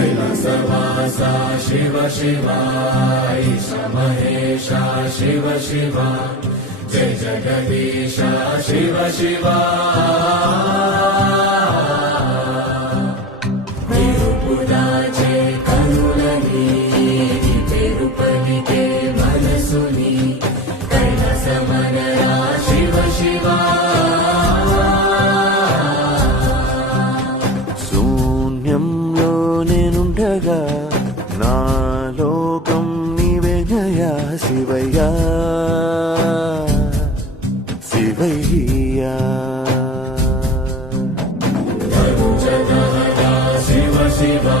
कैलासवासा शिव शिवा ईशा महेशा शिव शिवा जय जगदीशा शिव शिवा तिरुपुराचे कनुलनी तिरुपतिके मनसुनी कैलासमनरा शिव शिवा శూన్యంలో నేనుండగా నా లోకం నీవేనయా శివయ్యా శివయ్యా शिव शिवा